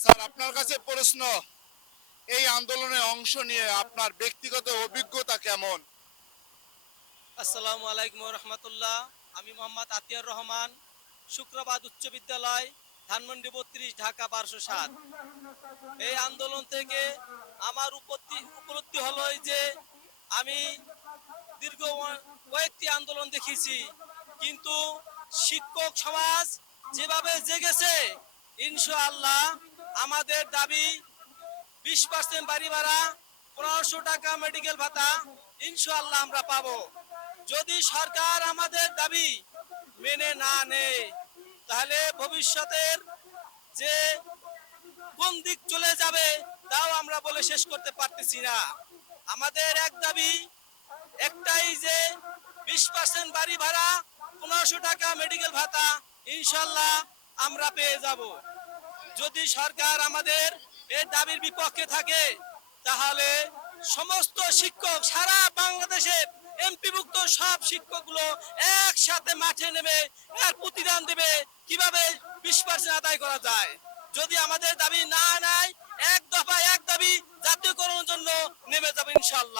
Sir, আপনার কাছে প্রশ্ন, এই আন্দোলনে অংশ নিয়ে আপনার ব্যক্তিগত অভিজ্ঞতা কেমন? আসসালামু আলাইকুম রহমতুল্লাহ। আমি মোহাম্মদ আতিয়ার রহমান, শুক্রবাদ উচ্চ বিদ্যালয়, ধানমন্ডি 32, ঢাকা 1207। এই আন্দোলন থেকে আমার উপলব্ধি হলো যে আমি দীর্ঘ কয়েকটি আন্দোলন দেখেছি, কিন্তু শিক্ষক সমাজ যেভাবে জেগেছে, ইনশাআল্লাহ আমাদের দাবি 20% বাড়ি ভাড়া, 1500 টাকা মেডিকেল ভাতা ইনশাআল্লাহ আমরা পাবো। যদি সরকার আমাদের দাবি মেনে না নেয়, তাহলে ভবিষ্যতের যে কোন দিক চলে যাবে তাও আমরা বলে শেষ করতে পারতেছি না। আমাদের এক দাবি একটাই যে 20% বাড়ি ভাড়া, 1500 টাকা মেডিকেল ভাতা ইনশাল্লাহ আমরা পেয়ে যাব। যদি সরকার আমাদের এই দাবির বিপক্ষে থাকে, তাহলে সমস্ত শিক্ষক সারা বাংলাদেশের এমপিভুক্ত সব শিক্ষকগুলো একসাথে মাঠে নেমে এর প্রতিদান দেবে কিভাবে 20% আদায় করা যায়। যদি আমাদের দাবি না নেয়, এক দফা এক দাবি জাতীয়করণের জন্য নেমে যাবে ইনশাল্লাহ।